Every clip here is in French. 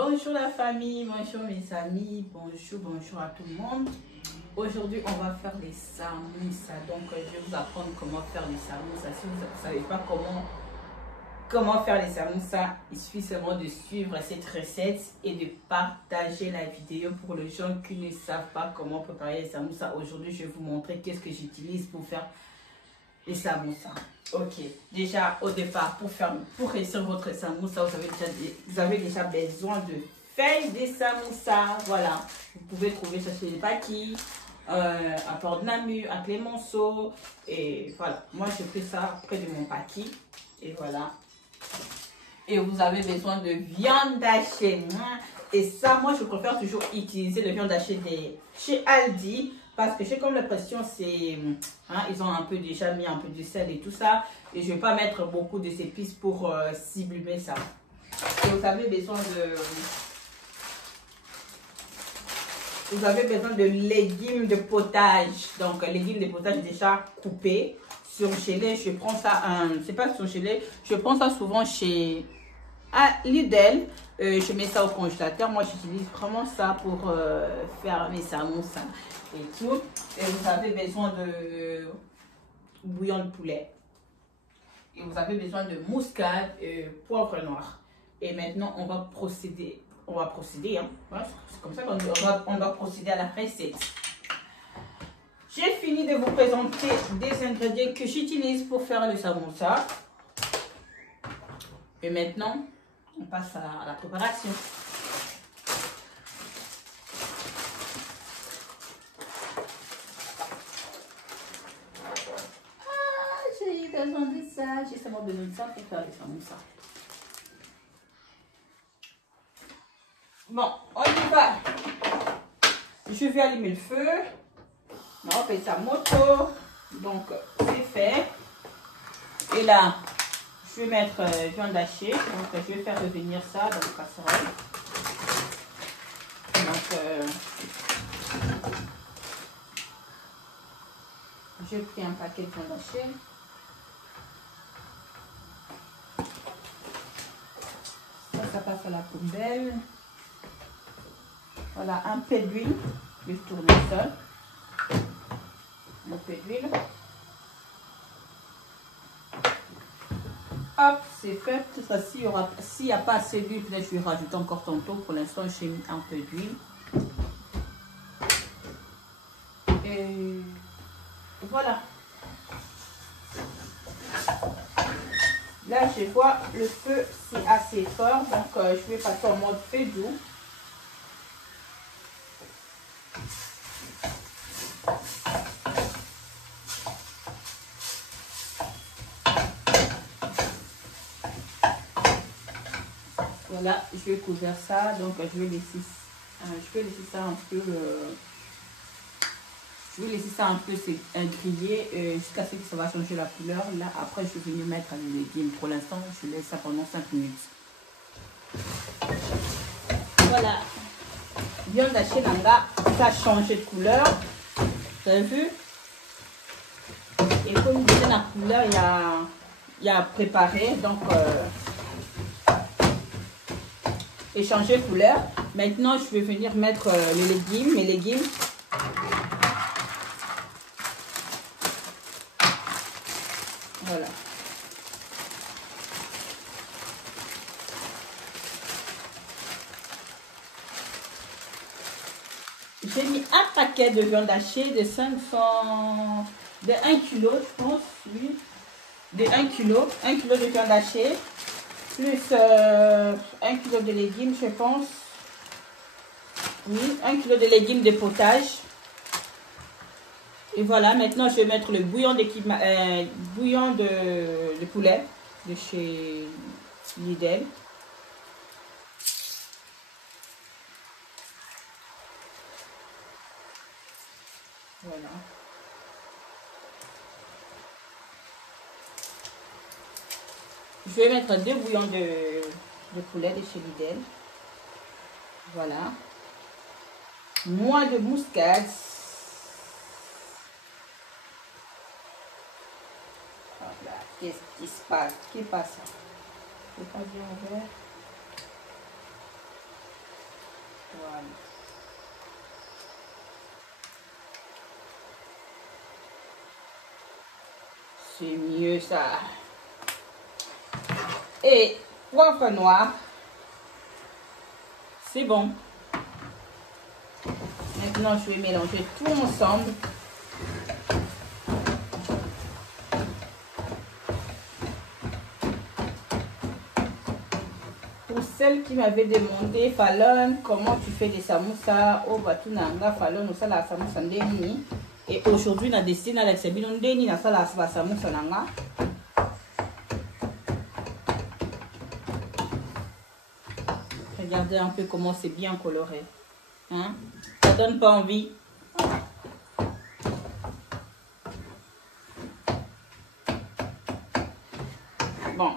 Bonjour la famille, bonjour mes amis, bonjour à tout le monde. Aujourd'hui, on va faire les samoussas. Donc, je vais vous apprendre comment faire les samoussas. Si vous ne savez pas comment faire les samoussas, il suffit seulement de suivre cette recette et de partager la vidéo pour les gens qui ne savent pas comment préparer les samoussas. Aujourd'hui, je vais vous montrer qu'est-ce que j'utilise pour faire les samoussas. Ok, déjà au départ, pour réussir votre samoussa, vous avez déjà besoin de feuilles de samoussa. Voilà, vous pouvez trouver ça chez les paquis, à Port de Namur, à Clémenceau. Et voilà, moi je fais ça près de mon paquis. Et voilà. Et vous avez besoin de viande hachée. Et ça, moi je préfère toujours utiliser la viande hachée chez Aldi. Parce que j'ai comme l'impression c'est ils ont déjà mis un peu de sel et tout ça. Et je ne vais pas mettre beaucoup de épices pour sublimer ça. Et vous avez besoin de légumes de potage. Donc légumes de potage déjà coupés, surgelés. Je prends ça, c'est pas surgelé, je prends ça souvent chez Lidl. Je mets ça au congélateur. Moi j'utilise vraiment ça pour faire mes samoussas et tout. Et vous avez besoin de bouillon de poulet. Et vous avez besoin de muscade et poivre noir. Et maintenant, on va procéder. Hein. Voilà, c'est comme ça qu'on va procéder à la recette. J'ai fini de vous présenter des ingrédients que j'utilise pour faire le samoussa. Et maintenant, on passe à la préparation. J'ai besoin de ça. J'ai seulement besoin de ça pour faire les samoussas. Bon, on y va. Je vais allumer le feu. On va faire sa moto. Donc, c'est fait. Et là, je vais mettre viande hachée. Donc, je vais faire revenir ça dans le casserole. Donc, j'ai pris un paquet de viande hachée. Ça passe à la poubelle. Voilà, un peu d'huile de tournesol. Un peu d'huile. Hop, c'est fait. S'il n'y a pas assez d'huile, peut-être je vais rajouter encore tantôt. Pour l'instant, j'ai mis un peu d'huile. Et voilà. Là, je vois le feu, c'est assez fort. Donc, je vais passer en mode feu doux. Voilà, je vais couvrir ça. Donc, je vais laisser ça un peu... je vais laisser ça un peu griller jusqu'à ce que ça va changer la couleur. Là, après, je vais venir mettre les légumes. Pour l'instant, je laisse ça pendant 5 minutes. Voilà. Viande hachée nanga, ça a changé de couleur. Vous avez vu? Et comme vous voyez la couleur, il y a préparé. Donc, et changer de couleur. Maintenant, je vais venir mettre mes légumes. Voilà. J'ai mis un paquet de viande hachée de 500... de 1 kg, je pense, oui. De 1 kg. 1 kg de viande hachée. Plus 1 kg de légumes, je pense. Oui, 1 kg de légumes de potage. Et voilà, maintenant je vais mettre le bouillon de poulet de chez Lidl. Voilà. Je vais mettre 2 bouillons de poulet de chez Lidl. Voilà. Moins de muscade. Voilà. Qu'est-ce qui se passe? Qu'est-ce qui passe? C'est pas bien ouvert. Voilà. C'est mieux ça. Et poivre noir. C'est bon. Maintenant, je vais mélanger tout ensemble. Pour celles qui m'avaient demandé, Fallon, comment tu fais des samoussas au Batunanga, Fallon, ça la samoussa ndeni. Et aujourd'hui, on a décidé de faire ndeni, na ça la samoussa nanga. Regardez un peu comment c'est bien coloré. Hein? Ça donne pas envie. Bon.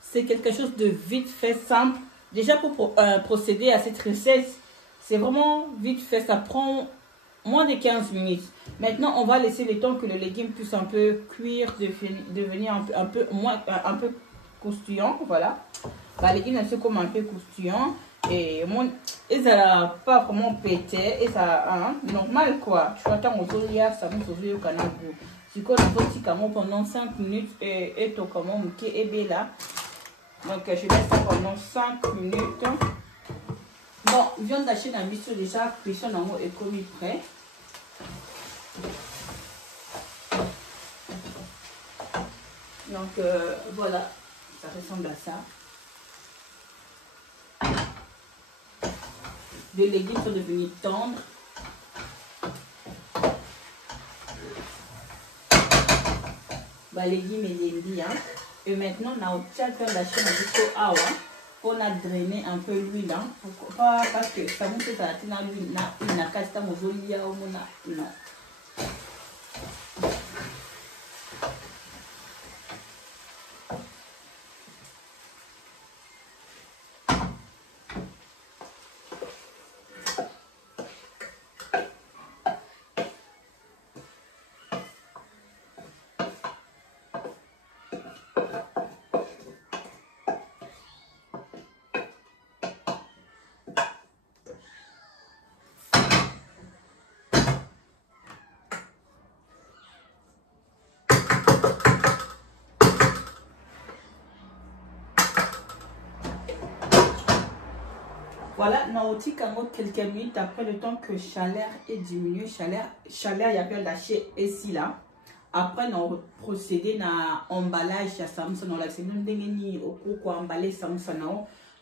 C'est quelque chose de vite fait, simple. Déjà pour procéder à cette recette, c'est vraiment vite fait. Ça prend moins de 15 minutes. Maintenant, on va laisser le temps que le légume puisse un peu cuire, devenir un peu croustillant. Voilà. Bah, les légumes sont comme un peu croustillants. Et ça n'a pas vraiment pété. Et ça, hein, normal quoi. Tu vois, tant qu'on ça me sauve au canal. Du coup, on a petit camo pendant 5 minutes. Et ton camo, et bien là. Donc, je laisse ça pendant 5 minutes. Bon, viande d'acheter dans le bistrot déjà, cuisson est commis prêt. Donc, voilà, ça ressemble à ça. Les légumes sont devenus tendres. Bah, les légumes et les liens. Et maintenant, on a aussi à faire la chaîne jusqu'au awa. On a drainé un peu l'huile. Hein. Pourquoi? Parce que ça monte à la l'huile. Il n'a qu'à être non. Voilà, on a aussi quelques minutes après le temps que chaleur est diminuée. Chaleur, il y a bien lâché ici là. Après, on a procédé à l'emballage à samoussa. On a essayé emballer samoussa.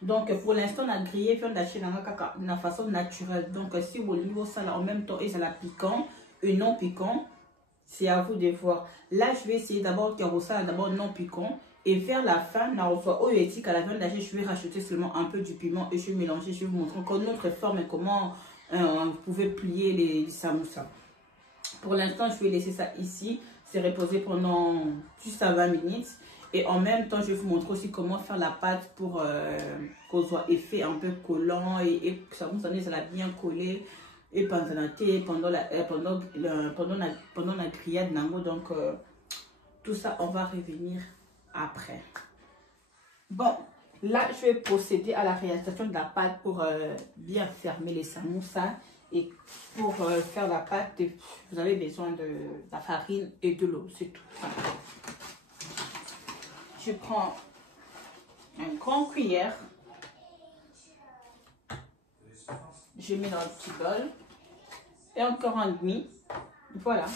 Donc, pour l'instant, on a grillé on a lâché de façon naturelle. Donc, si vous voulez ça en même temps et ça la piquant et non piquant, c'est à vous de voir. Là, je vais essayer d'abord de ça d'abord non piquant. Et vers la fin, à la viande d'agir, je vais rajouter seulement un peu du piment et je vais mélanger. Je vais vous montrer encore une autre forme et comment vous pouvez plier les samoussas. Pour l'instant, je vais laisser ça ici. C'est reposé pendant juste à 20 minutes. Et en même temps, je vais vous montrer aussi comment faire la pâte pour qu'on soit effet un peu collant et que ça l'a bien collé. Et pendant la grillade, donc tout ça, on va revenir après. Bon, là, je vais procéder à la réalisation de la pâte pour bien fermer les samoussas. Et pour faire la pâte, vous avez besoin de la farine et de l'eau, c'est tout. Voilà. Je prends une grande cuillère. Je mets dans le petit bol. Et encore un demi. Voilà.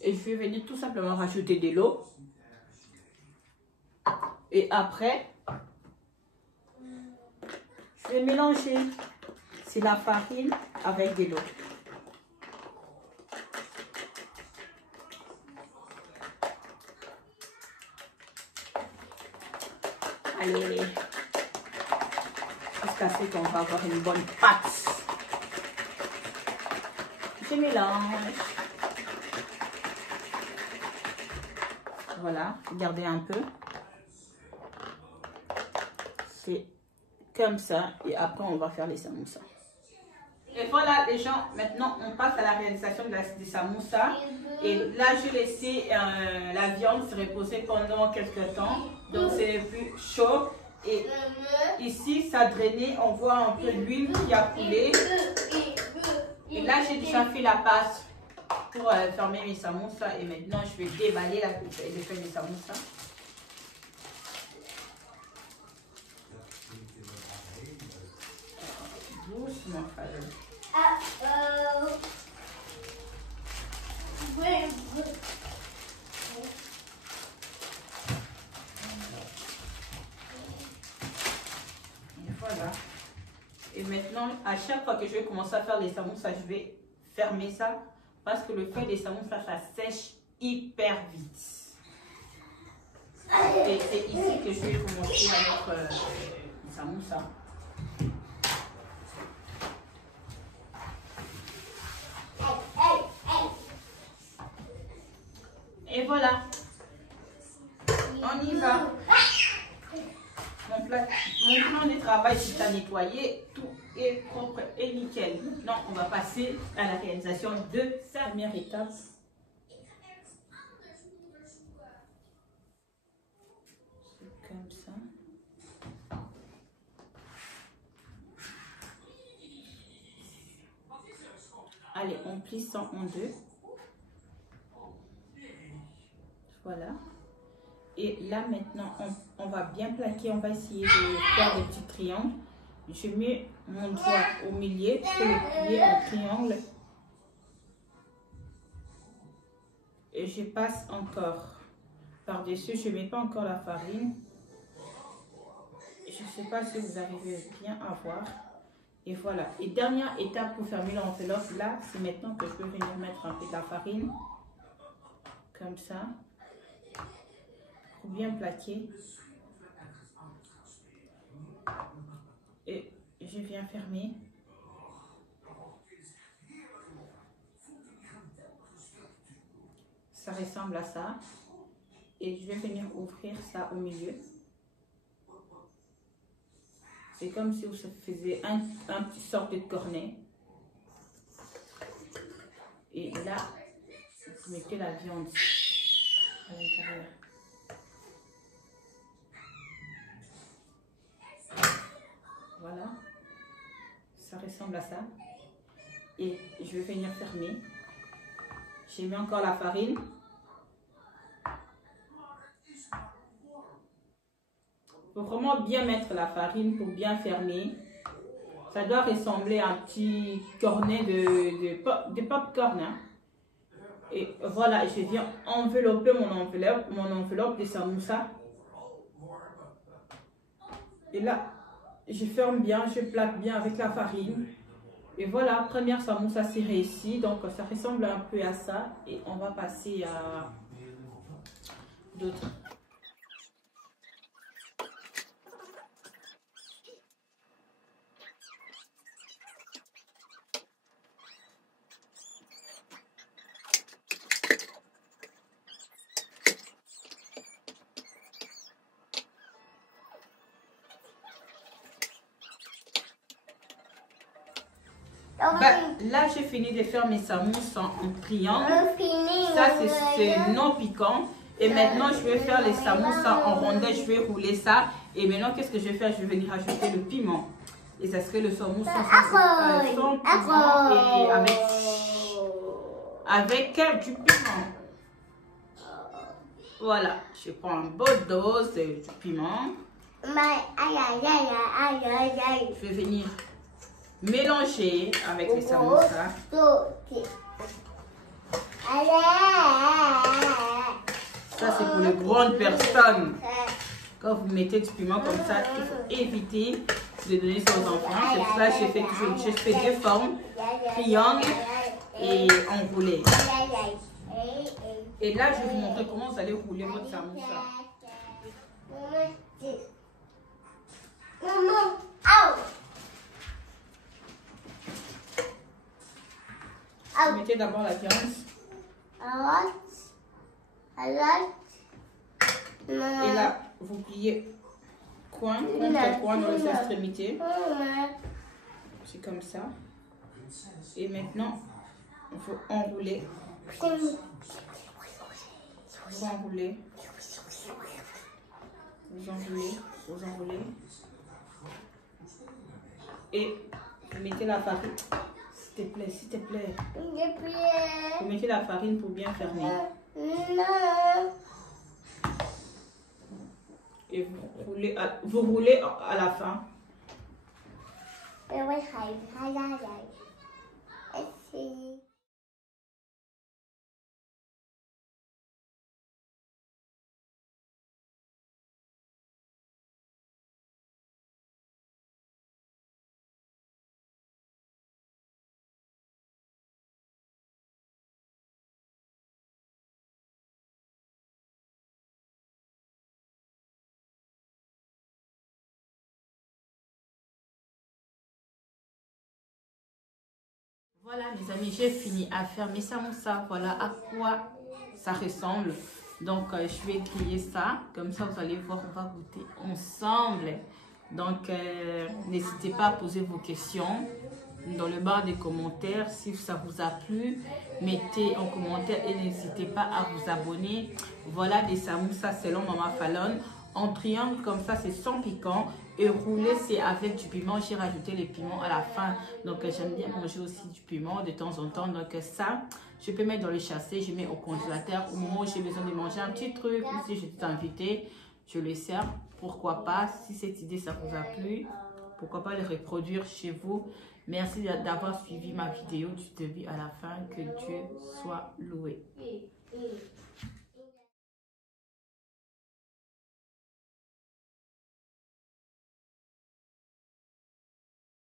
Et je vais venir tout simplement rajouter de l'eau. Et après, je vais mélanger. C'est la farine avec de l'eau. Allez. Jusqu'à ce qu'on va avoir une bonne pâte. Je mélange. Voilà, regardez un peu. C'est comme ça. Et après, on va faire les samoussas. Et voilà les gens, maintenant on passe à la réalisation des samoussas. Et là, j'ai laissé la viande se reposer pendant quelques temps. Donc c'est plus chaud. Et ici, ça a drainé. On voit un peu l'huile qui a coulé. Et là, j'ai déjà fait la pâte pour fermer mes samoussas. Et maintenant, je vais déballer les feuilles de samoussa. Doucement, Fadel. Et voilà. Et maintenant, à chaque fois que je vais commencer à faire les samoussas, je vais fermer ça parce que le feuille des samoussas, ça sèche hyper vite. Et c'est ici que je vais commencer à mettre les samoussas. Et voilà, on y va. Mon plan de travail, c'est à nettoyer. Tout est propre et nickel. Maintenant, on va passer à la réalisation de sa première étape. C'est comme ça. Allez, on plie ça en deux. Voilà. Et là, maintenant, on va bien plaquer. On va essayer de faire des petits triangles. Je mets mon doigt au milieu pour le plier en triangle. Et je passe encore par-dessus. Je ne mets pas encore la farine. Je ne sais pas si vous arrivez bien à voir. Et voilà. Et dernière étape pour fermer l'enveloppe, là, c'est maintenant que je peux venir mettre un peu de la farine. Comme ça. Bien plaqué et je viens fermer. Ça ressemble à ça et je vais venir ouvrir ça au milieu. C'est comme si vous faisiez un petit sorte de cornet et là vous mettez la viande à l'intérieur. Voilà, ça ressemble à ça. Et je vais venir fermer. J'ai mis encore la farine. Il faut vraiment bien mettre la farine pour bien fermer. Ça doit ressembler à un petit cornet de popcorn. Hein. Et voilà, je viens envelopper mon enveloppe de samoussa. Et là, je ferme bien, je plaque bien avec la farine. Et voilà, première samoussa c'est réussi. Donc ça ressemble un peu à ça. Et on va passer à d'autres. Là, j'ai fini de faire mes samoussas en triangle. Ça, c'est non piquant. Et maintenant, je vais faire les samoussas en rondelles. Je vais rouler ça. Et maintenant, qu'est-ce que je vais faire? Je vais venir ajouter le piment. Et ça serait le samoussa sans piment et avec du piment. Voilà, je prends une bonne dose de piment. Je vais venir mélanger avec les samoussas. Ça, c'est pour les grandes personnes. Quand vous mettez du piment comme ça, il faut éviter de donner ça aux enfants. C'est pour ça que je fais deux formes, triangle et enroulé. Et là, je vais vous montrer comment vous allez rouler votre samoussa. Vous mettez d'abord la viande. Et là, vous pliez coin contre coin dans les extrémités. C'est comme ça. Et maintenant, il faut enrouler. Vous enroulez. Vous enroulez. Vous enroulez. Et vous mettez la farine. S'il te plaît, s'il te plaît. Vous mettez la farine pour bien fermer. Et vous roulez à la fin. Voilà mes amis, j'ai fini à faire mes samoussas. Voilà à quoi ça ressemble. Donc je vais griller ça. Comme ça vous allez voir, on va goûter ensemble. Donc n'hésitez pas à poser vos questions dans le barre des commentaires. Si ça vous a plu, mettez en commentaire et n'hésitez pas à vous abonner. Voilà des samoussas selon Maman Fallon. En triangle comme ça, c'est sans piquant. Et roulé, c'est avec du piment. J'ai rajouté les piments à la fin. Donc, j'aime bien manger aussi du piment de temps en temps. Donc, ça, je peux mettre dans le chassé. Je mets au congélateur. Au moment où j'ai besoin de manger un petit truc, ou si je suis invitée, je le sers. Pourquoi pas, si cette idée, ça vous a plu, pourquoi pas le reproduire chez vous. Merci d'avoir suivi ma vidéo du début à la fin. Que Dieu soit loué.